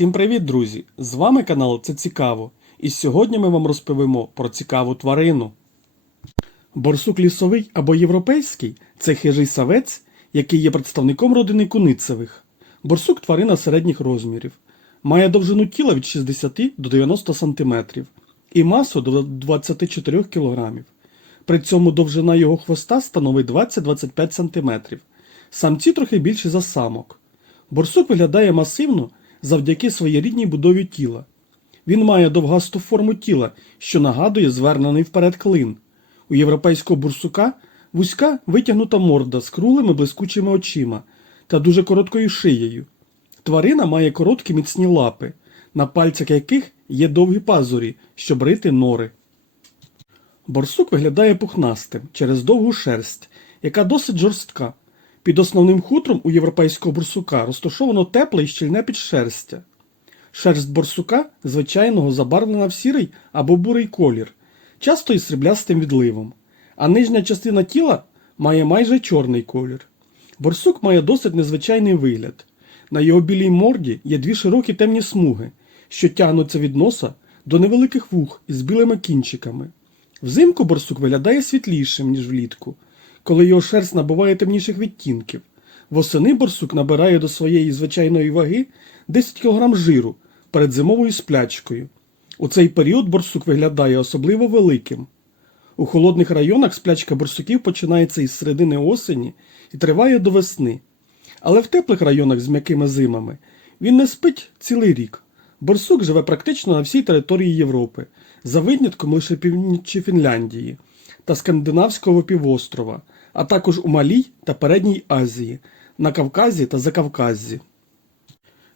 Всім привіт, друзі! З вами канал Це Цікаво. І сьогодні ми вам розповімо про цікаву тварину. Борсук лісовий або європейський це хижий савець, який є представником родини куницевих. Борсук тварина середніх розмірів. Має довжину тіла від 60 до 90 см і масу до 24 кг. При цьому довжина його хвоста становить 20-25 см. Самці трохи більші за самок. Борсук виглядає масивно завдяки своїй рідній будові тіла. Він має довгасту форму тіла, що нагадує звернений вперед клин. У європейського бурсука вузька витягнута морда з круглими блискучими очима та дуже короткою шиєю. Тварина має короткі міцні лапи, на пальцях яких є довгі пазурі, щоб рити нори. Борсук виглядає пухнастим через довгу шерсть, яка досить жорстка. Під основним хутром у європейського борсука розташовано тепле і щільне підшерстя. Шерсть борсука звичайного забарвлена в сірий або бурий колір, часто із сріблястим відливом, а нижня частина тіла має майже чорний колір. Борсук має досить незвичайний вигляд. На його білій морді є дві широкі темні смуги, що тягнуться від носа до невеликих вух із білими кінчиками. Взимку борсук виглядає світлішим, ніж влітку, коли його шерсть набуває темніших відтінків. Восени борсук набирає до своєї звичайної ваги 10 кг жиру перед зимовою сплячкою. У цей період борсук виглядає особливо великим. У холодних районах сплячка борсуків починається із середини осені і триває до весни. Але в теплих районах з м'якими зимами він не спить цілий рік. Борсук живе практично на всій території Європи, за винятком лише північі Фінляндії та Скандинавського півострова, а також у Малій та Передній Азії, на Кавказі та Закавказі.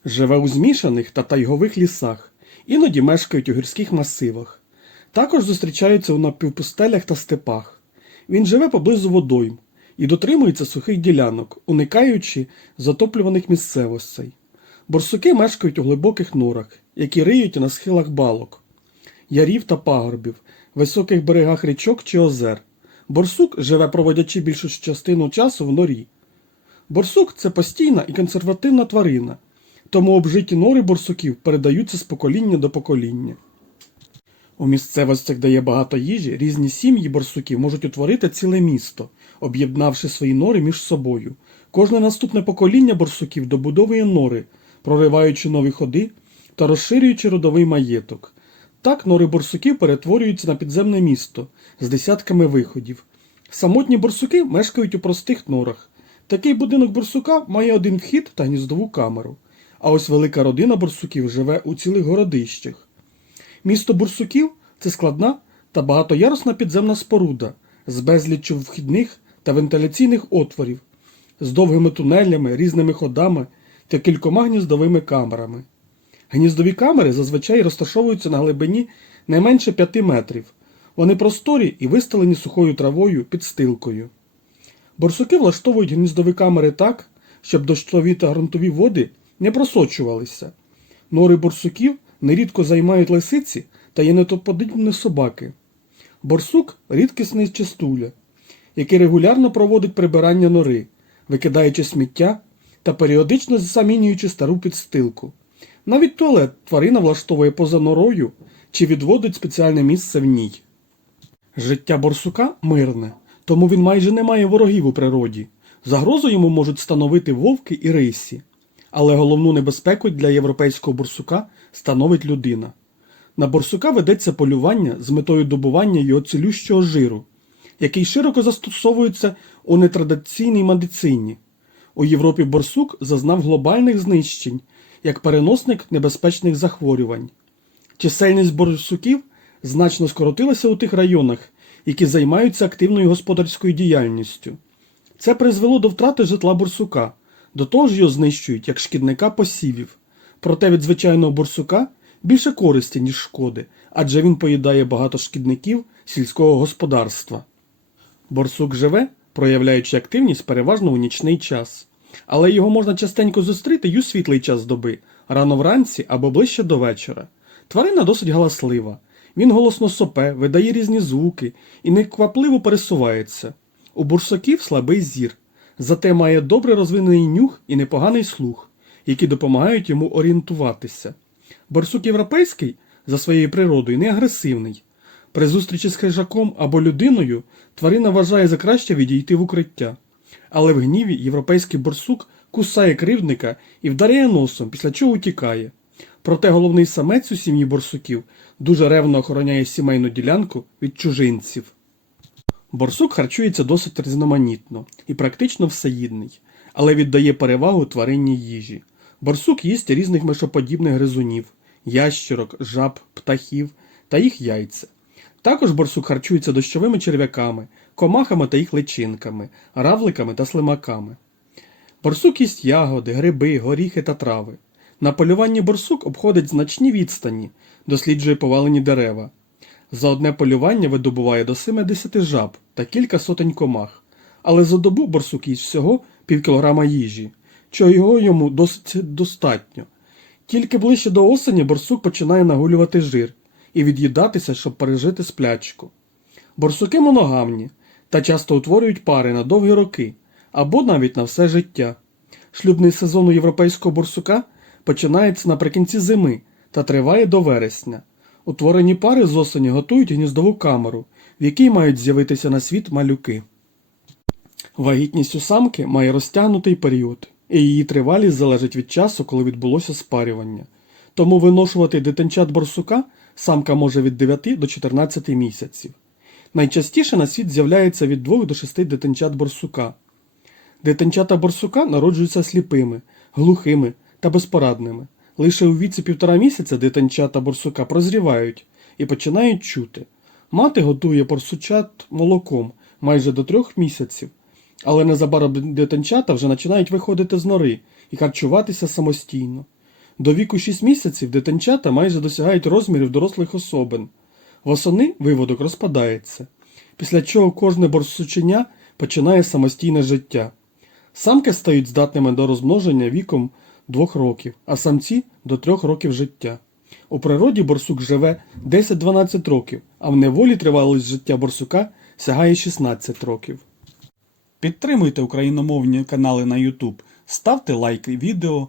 Живе у змішаних та тайгових лісах, іноді мешкають у гірських масивах. Також зустрічаються у напівпустелях та степах. Він живе поблизу водойм і дотримується сухих ділянок, уникаючи затоплюваних місцевостей. Борсуки мешкають у глибоких норах, які риють на схилах балок, ярів та пагорбів, високих берегах річок чи озер. Борсук живе, проводячи більшу частину часу в норі. Борсук це постійна і консервативна тварина, тому обжиті нори борсуків передаються з покоління до покоління. У місцевостях, де є багато їжі, різні сім'ї борсуків можуть утворити ціле місто, об'єднавши свої нори між собою. Кожне наступне покоління борсуків добудовує нори, прориваючи нові ходи та розширюючи родовий маєток. Так нори борсуків перетворюються на підземне місто з десятками виходів. Самотні борсуки мешкають у простих норах. Такий будинок борсука має один вхід та гніздову камеру. А ось велика родина борсуків живе у цілих городищах. Місто бурсуків це складна та багатоярусна підземна споруда з безліччю вхідних та вентиляційних отворів, з довгими тунелями, різними ходами та кількома гніздовими камерами. Гніздові камери зазвичай розташовуються на глибині не менше 5 метрів. Вони просторі і вистелені сухою травою під стилкою. Борсуки влаштовують гніздові камери так, щоб дощові та ґрунтові води не просочувалися. Нори борсуків нерідко займають лисиці та єнетоподібні собаки. Борсук рідкісний частуля, який регулярно проводить прибирання нори, викидаючи сміття та періодично замінюючи стару підстилку. Навіть туалет тварина влаштовує поза норою чи відводить спеціальне місце в ній. Життя борсука мирне, тому він майже не має ворогів у природі. Загрозу йому можуть становити вовки і рисі. Але головну небезпеку для європейського борсука становить людина. На борсука ведеться полювання з метою добування його цілющого жиру, який широко застосовується у нетрадиційній медицині. У Європі борсук зазнав глобальних знищень як переносник небезпечних захворювань. Чисельність борсуків значно скоротилася у тих районах, які займаються активною господарською діяльністю. Це призвело до втрати житла борсука, до того ж його знищують як шкідника посівів. Проте від звичайного борсука більше користі, ніж шкоди, адже він поїдає багато шкідників сільського господарства. Борсук живе, проявляючи активність переважно у нічний час. Але його можна частенько зустріти й у світлий час доби, рано вранці або ближче до вечора. Тварина досить галаслива. Він голосно сопе, видає різні звуки і неквапливо пересувається. У бурсаків слабий зір, зате має добре розвинений нюх і непоганий слух. які допомагають йому орієнтуватися. Борсук європейський за своєю природою не агресивний. При зустрічі з хижаком або людиною тварина вважає за краще відійти в укриття. Але в гніві європейський борсук кусає кривдника і вдаряє носом, після чого утікає. Проте головний самець у сім'ї борсуків дуже ревно охороняє сімейну ділянку від чужинців. Борсук харчується досить різноманітно і практично всеїдний, але віддає перевагу тваринній їжі. Борсук їсть різних мишоподібних гризунів, ящерок, жаб, птахів та їх яйця. Також борсук харчується дощовими черв'яками, комахами та їх личинками, равликами та слимаками. Борсук їсть ягоди, гриби, горіхи та трави. На полюванні борсук обходить значні відстані, досліджує повалені дерева. За одне полювання видобуває до 70 жаб та кілька сотень комах. Але за добу борсук їсть всього пів кілограма їжі, чого йому досить достатньо. Тільки ближче до осені борсук починає нагулювати жир і від'їдатися, щоб пережити сплячку. Борсуки моногамні та часто утворюють пари на довгі роки або навіть на все життя. Шлюбний сезон у європейського борсука починається наприкінці зими та триває до вересня. Утворені пари з осені готують гніздову камеру, в якій мають з'явитися на світ малюки. Вагітність у самки має розтягнутий період, і її тривалість залежить від часу, коли відбулося спарювання. Тому виношувати дитинчат борсука самка може від 9 до 14 місяців. Найчастіше на світ з'являється від 2 до 6 дитинчат борсука. Дитинчата борсука народжуються сліпими, глухими та безпорадними. Лише у віці півтора місяця дитинчата борсука прозрівають і починають чути. Мати готує борсучат молоком майже до трьох місяців, але незабаром дитинчата вже починають виходити з нори і харчуватися самостійно. До віку 6 місяців дитинчата майже досягають розмірів дорослих особин. Восени виводок розпадається, після чого кожне борсученя починає самостійне життя. Самки стають здатними до розмноження віком 2 років, а самці до 3 років життя. У природі борсук живе 10-12 років, а в неволі тривалість життя борсука сягає 16 років. Підтримуйте україномовні канали на YouTube, ставте лайки відео